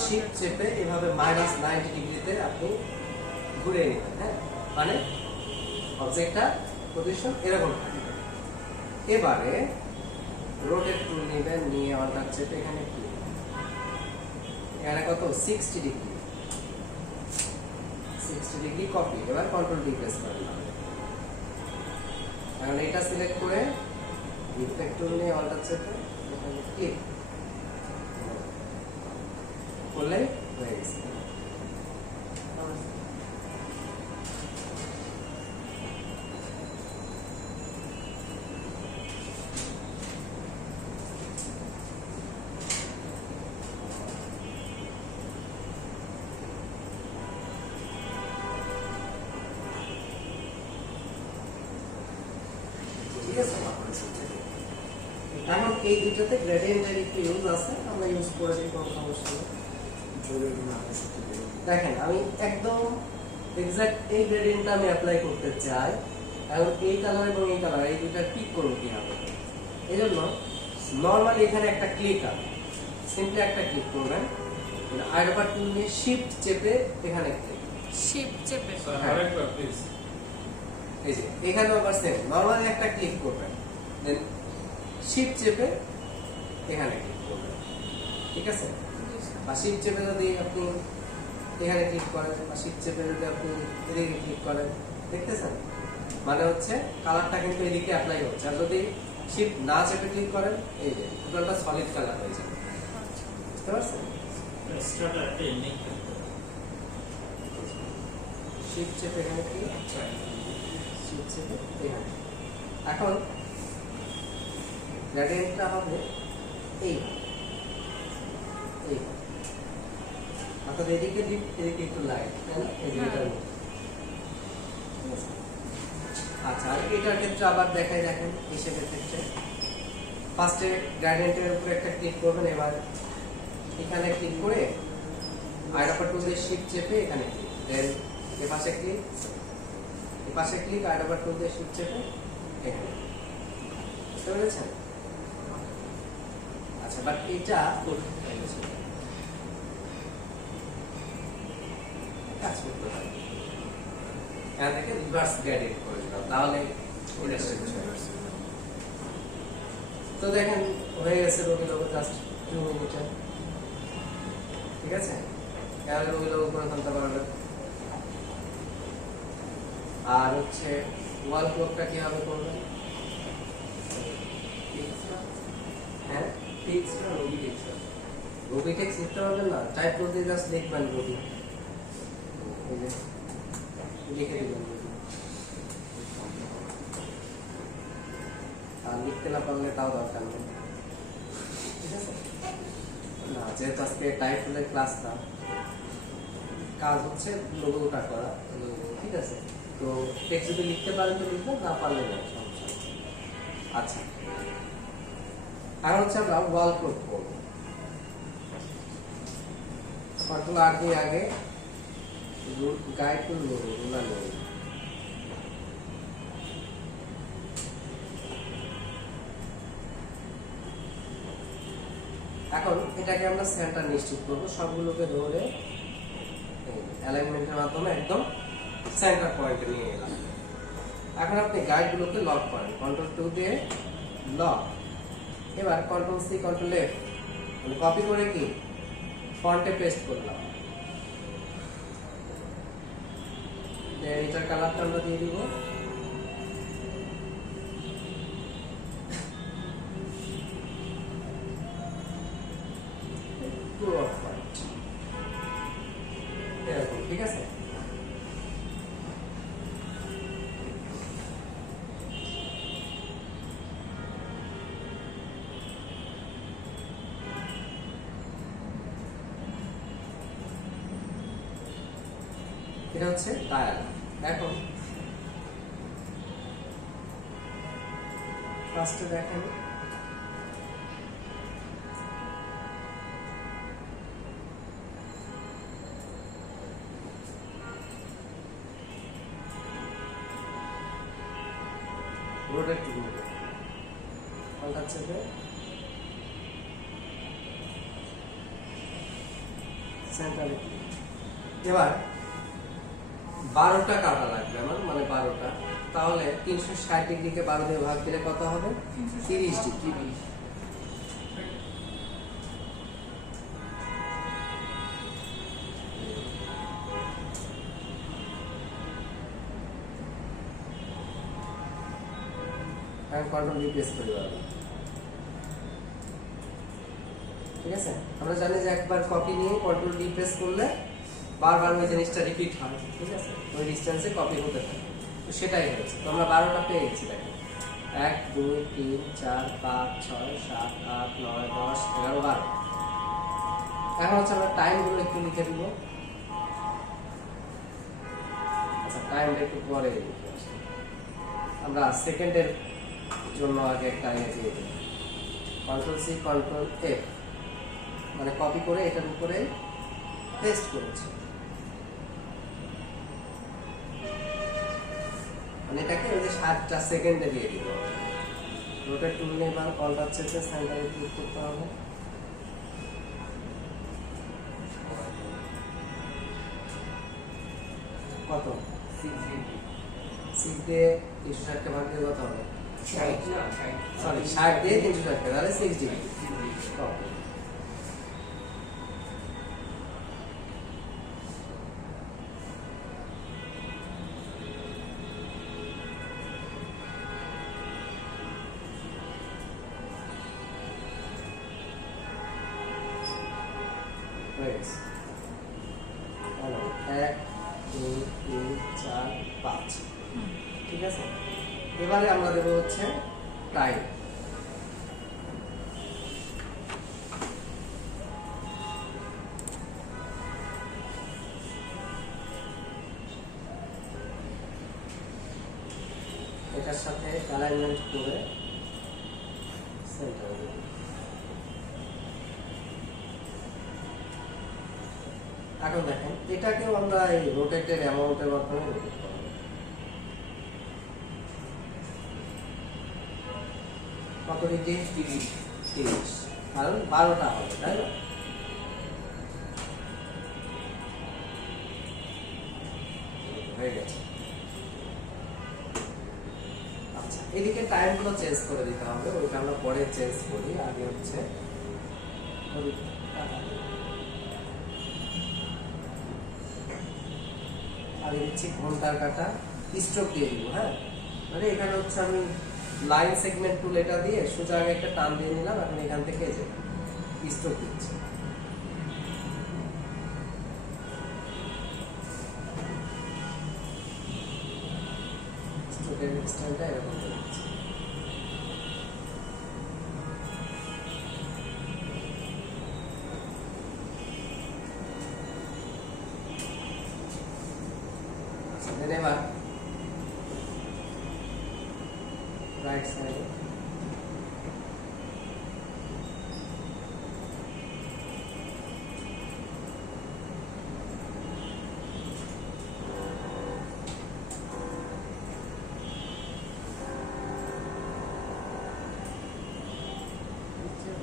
শিফট চেপে এভাবে -90 ডিগ্রিতে আপনি ঘুরে নেবেন। হ্যাঁ, মানে অবজেক্টটা পজিশন এরকম থাকবে। এবারে রোটেট টুল নেবেন, নিয়ে অল্টার চেপে এখানে ক্লিক, এখানে কত 60 ডিগ্রি, 60 ডিগ্রি কপি। এবার কন্ট্রোল ডি প্রেস করলাম, এখন এটা সিলেক্ট করে ইফেক্ট টুল নিয়ে অল্টার চেপে এখানে ক্লিক করলে হয়ে গেছে। ঠিক আছে, এখন এই দুটোতে গ্রেডিয়েন্টের একটু ইউজ আছে, আমরা ইউজ করে দিই, কোনো সমস্যা নেই। দেখেন আমি একদম এক্সাক্ট এই গ্রেডিয়েন্টটা আমি অ্যাপ্লাই করতে চাই, এখন এই কালার এবং এই কালার এই দুইটা পিক করবো কিভাবে? এই জন্য নর্মালি এখানে একটা ক্লিক আছে, সিম্পলি একটা ক্লিক করবেন, আইডোপার টুল নিয়ে শিফট চেপে এখানে ক্লিক, শিপ চেপে। স্যার আরেকবার প্লিজ। এই যে এখানে আবার সেম নর্মালি একটা ক্লিক করবেন, দেন শিফট চেপে এখানে ক্লিক করবেন, ঠিক আছে? বা শিফট চেপে যদি আপনি এখানে ক্লিক করেন বা শিফট চেপে যদি আপনি এদিকে ক্লিক করেন, দেখতেছেন? মানে হচ্ছে কালারটা কিন্তু এদিকে অ্যাপ্লাই হচ্ছে। আর যদি শিফট না চেপে ক্লিক করেন, এই যে টোটালটা সলিড কালার হয়ে যাবে, বুঝতে পারছেন? এক্সট্রাটা একটা ইউনিক থাকতে হবে। শিফট চেপে এখানে ক্লিক, শিফট চেপে এখানে। এখন গ্রেডিয়েন্টটা হবে এই অর্থাৎ এদিকে ডিপ, এদিকে একটু লাইট, তাই না? এই যে এটার মতো। ঠিক আছে? আচ্ছা, আর এটার ক্ষেত্রে আবার দেখাই, দেখেন এই শেপের ক্ষেত্রে ফার্স্টে গ্রেডিয়েন্টের উপরে একটা ক্লিক করবেন, এবার এখানে ক্লিক করে আইড্রপার টুল দিয়ে শিফট চেপে এখানে ক্লিক, দেন এ পাশে ক্লিক, এ পাশে ক্লিক, আইড্রপার টুল দিয়ে শিফট চেপে এখানে। বুঝতে পেরেছেন? আচ্ছা, বাট এটা কাজ করতে হবে, এখান থেকে রিভার্স গ্রেডিয়েন্ট করে দিলাম, তাহলে এটা শেষ হয়ে যাবে। তো দেখেন হয়ে গেছে রবি লোগো, জাস্ট 2 মিনিটে, ঠিক আছে? এখানে রবি লোগো করে ফেলতে পারবেন। আর হচ্ছে ওয়াল ক্লকটা কিভাবে করবেন? হ্যাঁ, রবি টেক্সট লিখতে পারবেন না, টাইপ করতে জাস্ট লিখবেন রবি, এই যে লিখে দিবেন রবি। আর লিখতে না পারলে তাও দরকার নেই, ঠিক আছে? না, যেহেতু আজকে টাইপ হলে ক্লাস না, কাজ হচ্ছে লোগোটা করা, ঠিক আছে? তো টেক্সট যদি লিখতে পারেন তো লিখবেন, না পারলে না, সমস্যা নেই। আচ্ছা, এখন হচ্ছে আমরা ওয়াল ক্লক করবো। কন্ট্রোল আর দিয়ে আগে গাইড টুল নেব, রুলার নেব। এখন এটাকে আমরা সেন্টার নিশ্চিত করবো, সবগুলোকে ধরে অ্যালাইনমেন্টের মাধ্যমে একদম সেন্টার পয়েন্টে নিয়ে এলাম। এখন আপনি গাইডগুলোকে লক করেন, কন্ট্রোল 2 দিয়ে লক। এবার control C, control F copy করে কি ফন্টে পেস্ট করলাম। এটার কালারটা আমরা দিয়ে দিব এরকম, ঠিক আছে? এটা হচ্ছে টায়ার। এখন ফার্স্টে দেখেন রোটেট টু রোটেট, পাল্টা চেপে সেন্টারে। এবার 12টা কাটা লাগবে আমার, মানে 12টা, তাহলে 360 ডিগ্রিকে 12 দিয়ে ভাগ দিলে কত হবে? 30 ডিগ্রি। এখন কন্ট্রোল ভি প্রেস করে দেব, ঠিক আছে? আমরা জানি যে একবার কপি নিয়ে কন্ট্রোল ডি প্রেস করলে বারবার ওই জিনিসটা রিপিট হয়, ঠিক আছে? ওই ডিস্টেন্সে কপি হতে থাকে, তো সেটাই হয়েছে। তো আমরা 12টা পেয়ে গেছি, দেখেন 1 2 3 4 5 6 7 8 9 10 11 12। এখন হচ্ছে আমরা টাইমগুলো একটু লিখে দিব। আচ্ছা, টাইমটা একটু পরে লিখে আসি, আমরা সেকেন্ডের জন্য আগে একটা দিয়ে দিই, কন্ট্রোল সি, কন্ট্রোল এফ, মানে কপি করে এটার উপরে পেস্ট করেছি। মানে এটাকে ওই যে 7টা সেকেন্ডে দিয়ে দিব। রোটেট টুল নিয়ে এবার কলটা চেপে সেন্টারে ক্লিক করতে হবে। কত? 6 দিয়ে 360কে ভাগ দিয়ে কত হবে? সরি 60 দিয়ে 360 তাহলে 6 ডিগ্রি হ্যালো 1 2 3 4 5 ঠিক আছে এবারে আমরা দেব হচ্ছে টাইম এটার সাথে অ্যালাইনমেন্ট করে সেন্টার দেব এখন দেখেন এটাকেও আমরা এই রোটেটেড অ্যামাউন্টের মাধ্যমে রোটেট করব কত ডিগ্রি 30 কারণ 12টা হবে তাই না হয়ে গেছে আচ্ছা এদিকে টাইমগুলো চেঞ্জ করে দিতে হবে ওইটা আমরা পরে চেঞ্জ করি আগে হচ্ছে আগে দিচ্ছি ঘন্টার কাটা স্ট্রোক দিয়ে দিব হ্যাঁ মানে এখানে হচ্ছে আমি লাইন সেগমেন্ট টুল এটা দিয়ে সোজা আগে একটা টান দিয়ে নিলাম এখন এখান থেকে যে স্ট্রোক দিচ্ছি স্ট্রোকের স্টাইলটা এরকম করে দিচ্ছি আচ্ছা দেন এবার রাইট সাইডে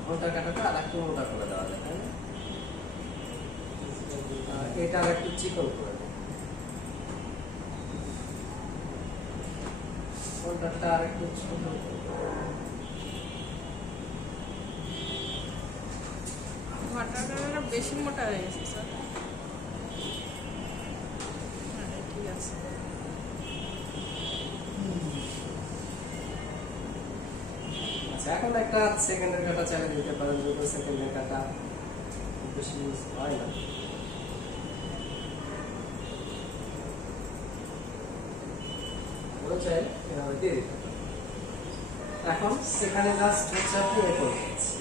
ঘন্টার কাটাটা আর একটু মোটা করে দেওয়া যায় তাই না এটা আর একটু চিকন করে দেয় ঘন্টারটা আর একটু ছোট ঘন্টাটা বেশি মোটা হয়ে গেছে স্যার হ্যাঁ ঠিক আছে আচ্ছা এখন একটা সেকেন্ডের কাটা চালিয়ে দিতে পারেন দুটো সেকেন্ডের কাটা খুব বেশি ইউজ হয় না ওটা চাইলে এভাবে দিয়ে দিতে পারেন এখন সেখানে জাস্ট হচ্ছে আপনি এ করে দিচ্ছি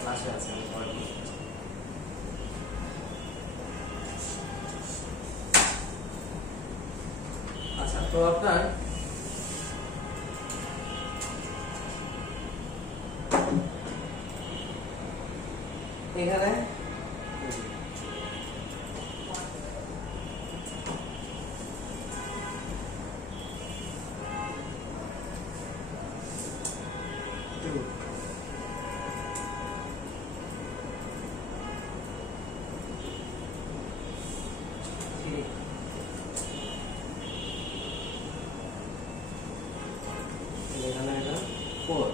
ক্লাসে আছে আমি পরে বলছি। আচ্ছা তো আপনার এখানে এখানে এটা 4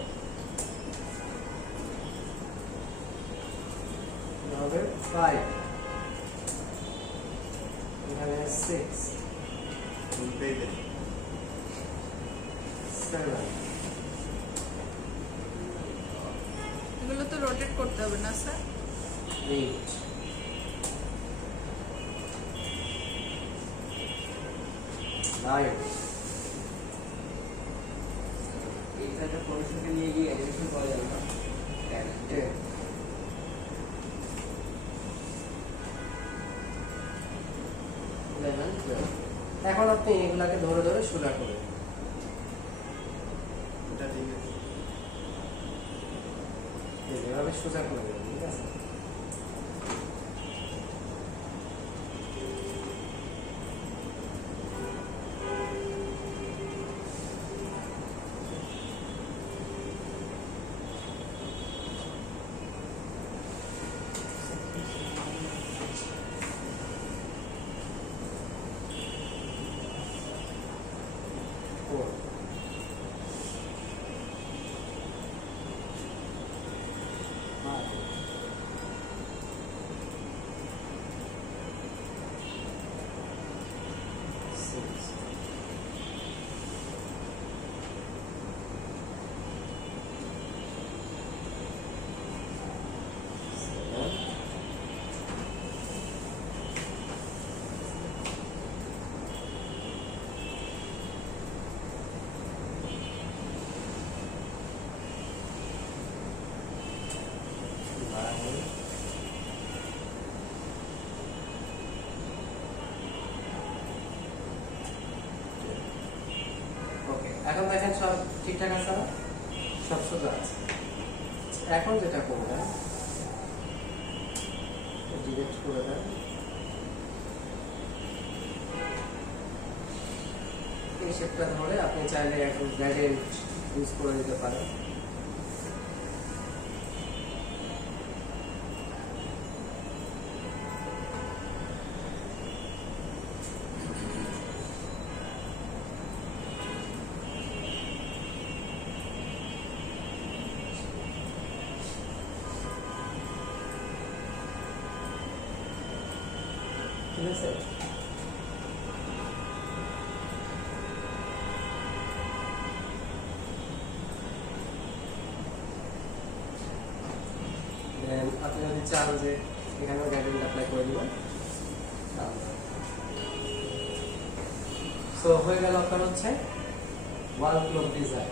হবে 5 এখানে 6 7 এগুলো তো রোটেট করতে হবে না স্যার 8 9 এইটা পরিষদকে নিয়ে গিয়ে অ্যাডমিশন করা যাবে না 10 11 12 এখন আপনি এগুলাকে ধরে ধরে সোজা করবেন এটা ঠিক আছে এভাবে সোজা করে দেবেন ঠিক আছে দেখেন সব ঠিকঠাক আছে না, সব সোজা আছে। এখন যেটা করবেন, ডিলিট করে দেন, এই শেপটা ধরে আপনি চাইলে এখন গ্রেডিয়েন্ট ইউজ করে নিতে পারেন। ঠিক আছে, Then আপনি যদি চান যে এখানেও গ্রেডিয়েন্ট অ্যাপ্লাই করে দিবেন। সো হয়ে গেল আপনার হচ্ছে ওয়াল ক্লক ডিজাইন,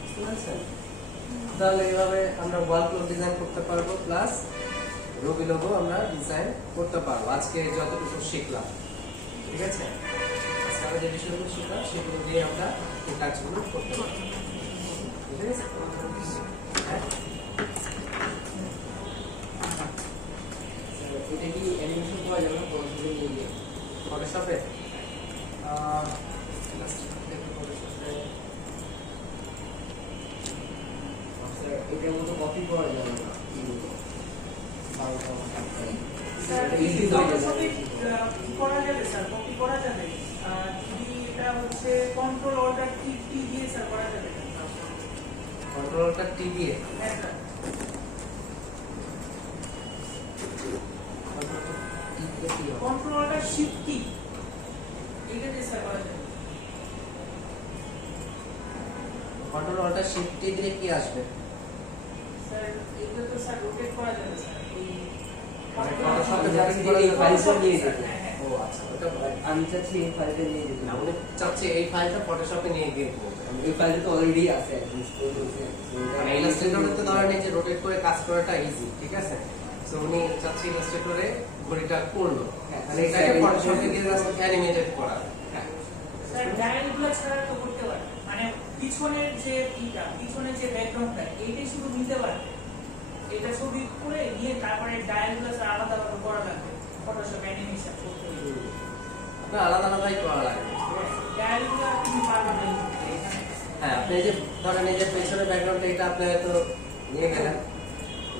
বুঝতে পারছেন? তাহলে এইভাবে আমরা ওয়াল ক্লক ডিজাইন করতে পারবো, প্লাস রবি লোগো আমরা ডিজাইন করতে পারবো আজকে যতটুকু শিখলাম। ঠিক আছে, আজকে আমরা যে বিষয়গুলো শিখলাম সেগুলো দিয়ে আমরা এই কাজগুলো করতে পারবো। ঠিক আছে, হ্যাঁ, এটা কি অ্যানিমেশন পাওয়া যাবে না ফটোশপে নিয়ে গিয়ে? ফটোশপে স্যার এটার মতো কপি করা যাবে না স্যার Easy এই হয়ে যাবে। ফটোশপে কি করা যাবে স্যার? কপি করা যাবে? যদি এটা হচ্ছে কন্ট্রোল অল্টার টি দিয়ে স্যার করা যাবে? কন্ট্রোলটা টি দিয়ে, হ্যাঁ স্যার। কন্ট্রোল অল্টার শিফট কি এটা দিয়ে স্যার করা যাবে? কন্ট্রোলটা শিফট টি দিলে কি আসবে? স্যার এটা তো স্যার রোটেট করা যাবে স্যার। ওই মানে ফটোশপে Photoshop যাতে এই ফাইলটা নিয়ে যেতে। ও আচ্ছা, ওটা আমি চাচ্ছি এই ফাইলটা নিয়ে যেতে। না, উনি চাচ্ছে এই ফাইলটা ফটোশপে নিয়ে গিয়ে করবে। এই ফাইলটা তো অলরেডি আছে অ্যাটলিস্ট তো মানে ইলাস্ট্রেটরে তো ধরেন এই যে রোটেট করে কাজ করাটা ইজি, ঠিক আছে? সো উনি চাচ্ছে ইলাস্ট্রেটরে ঘড়িটা করলো, হ্যাঁ, মানে এটাকে ফটোশপে গিয়ে জাস্ট অ্যানিমেটেড করা। স্যার ডায়ালগুলো ছাড়া তো করতে পারে, মানে পিছনের যে পিছনের যে ব্যাকগ্রাউন্ডটা এইটাই শুধু নিতে পারে, এটা ছবি করে নিয়ে তারপরে ডায়ালগুলো স্যার আলাদাভাবে করা লাগবে ফটোশপ অ্যানিমেশন করতে হবে। আপনার আলাদা আলাদাই করা লাগে, ঠিক আছে? ডায়ালগুলো আপনি পারবেন না এখানে। হ্যাঁ, আপনি এই যে ধরেন এই যে পেছনের ব্যাকগ্রাউন্ডটা এটা আপনি হয়তো নিয়ে গেলেন,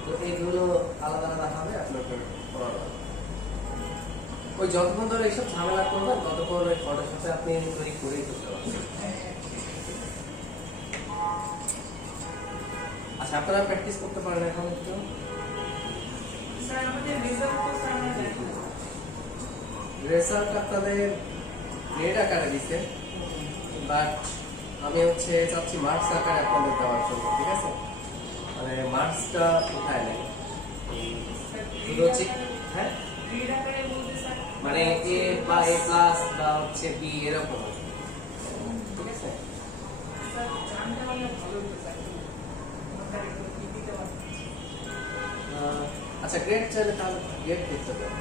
তো এইগুলো আলাদা আলাদা হবে আপনার করা লাগবে। ওই যতক্ষণ ধরে এইসব ঝামেলা করবেন ততক্ষণ ওই ফটোশপে আপনি তৈরি করেই করতে পারবেন। আচ্ছা, আপনারা প্র্যাকটিস করতে পারেন এখন একটু। স্যার আমাদের রেজাল্ট তো স্যার আমরা জানি না। রেজাল্ট আপনাদের গ্রেড আকারে দিচ্ছে, বাট আমি হচ্ছে চাচ্ছি মার্কস আকারে আপনাদের দেওয়ার জন্য, ঠিক আছে? মানে মার্কসটা উঠায় নেই, শুধু হচ্ছে হ্যাঁ, গ্রেড আকারে বলতে স্যার মানে এ বা এ প্লাস বা হচ্ছে বি এরকম, ঠিক আছে? স্যার জানতে পারলে ভালো হতো স্যার। আমাদের একটু কি দিতে পারবেন? আচ্ছা, গ্রেড চাইলে তাহলে গ্রেড দিতে পারেন।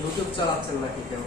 ইউটিউব চালাচ্ছেন নাকি কেউ?